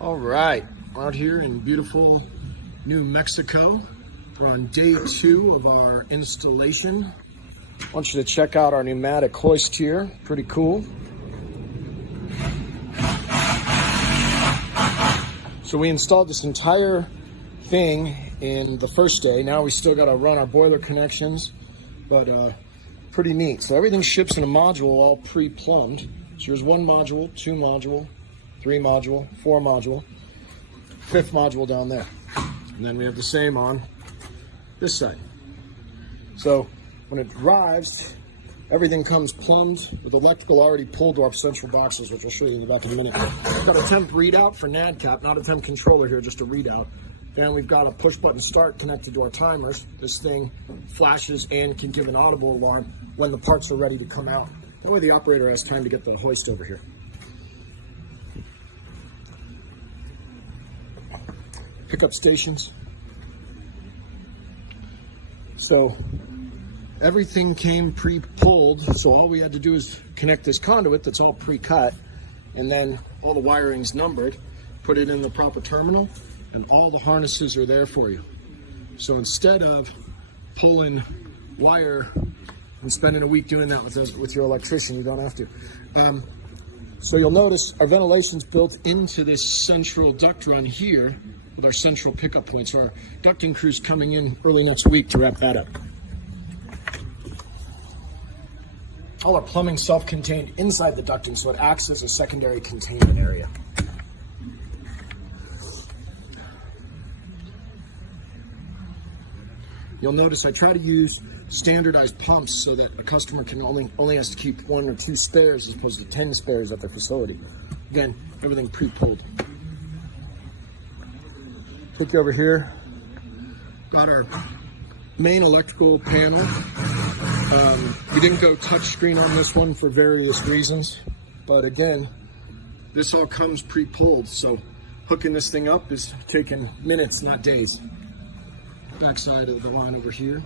All right, out here in beautiful New Mexico. We're on day 2 of our installation. I want you to check out our pneumatic hoist here. Pretty cool. So we installed this entire thing in the first day. Now we still got to run our boiler connections, but pretty neat. So everything ships in a module, all pre-plumbed. So here's 1 module, 2 module, 3 module, 4 module, 5th module down there. And then we have the same on this side. So when it arrives, everything comes plumbed with electrical already pulled to our central boxes, which I'll show you in about a minute. We've got a temp readout for NADCAP, not a temp controller here, just a readout. Then we've got a push button start connected to our timers. This thing flashes and can give an audible alarm when the parts are ready to come out. That way the operator has time to get the hoist over here. Pickup stations. So everything came pre-pulled, so all we had to do is connect this conduit that's all pre-cut, and then all the wiring's numbered, put it in the proper terminal, and all the harnesses are there for you. So instead of pulling wire and spending a week doing that with your electrician, you don't have to. So you'll notice our ventilation's built into this central duct run here with our central pickup point. So our ducting crew's coming in early next week to wrap that up. All our plumbing self-contained inside the ducting, so it acts as a secondary containment area. You'll notice I try to use standardized pumps so that a customer can only has to keep 1 or 2 spares as opposed to 10 spares at their facility. Again, everything pre-pulled. Look over here. Got our main electrical panel. We didn't go touch screen on this one for various reasons, but again, this all comes pre-pulled, so hooking this thing up is taking minutes, not days. Backside of the line over here.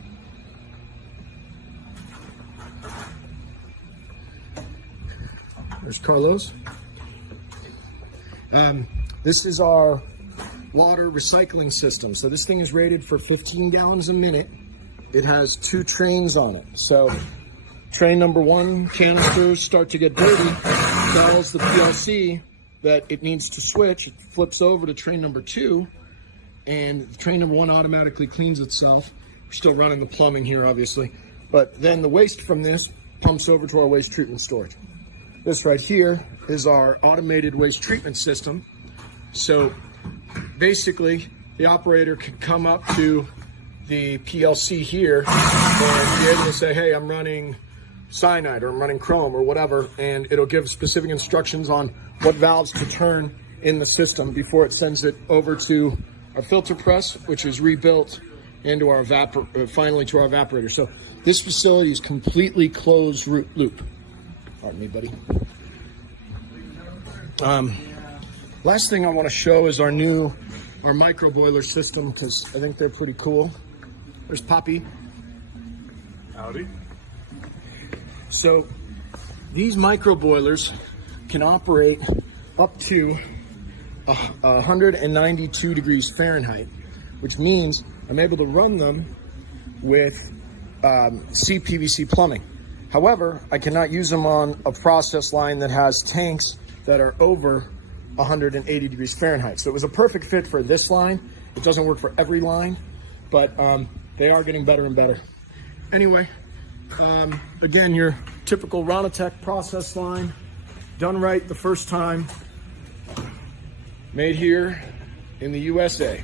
There's Carlos. This is our water recycling system. So this thing is rated for 15 gallons a minute. It has 2 trains on it. So train number 1, canisters start to get dirty, tells the PLC that it needs to switch. It flips over to train number 2, and train number 1 automatically cleans itself. We're still running the plumbing here, obviously. But then the waste from this pumps over to our waste treatment storage. This right here is our automated waste treatment system. So basically, the operator can come up to the PLC here and be able to say, hey, I'm running cyanide or I'm running chrome or whatever, and it'll give specific instructions on what valves to turn in the system before it sends it over to our filter press, which is rebuilt into our finally to our evaporator. So this facility is completely closed loop. Pardon me, buddy. Last thing I want to show is our micro boiler system, because I think they're pretty cool. There's Poppy. Howdy. So these micro boilers can operate up to 192 degrees Fahrenheit, which means I'm able to run them with CPVC plumbing. However, I cannot use them on a process line that has tanks that are over 180 degrees Fahrenheit. So it was a perfect fit for this line. It doesn't work for every line, but they are getting better and better. Anyway, again, your typical Ronatec process line, done right the first time, made here in the USA.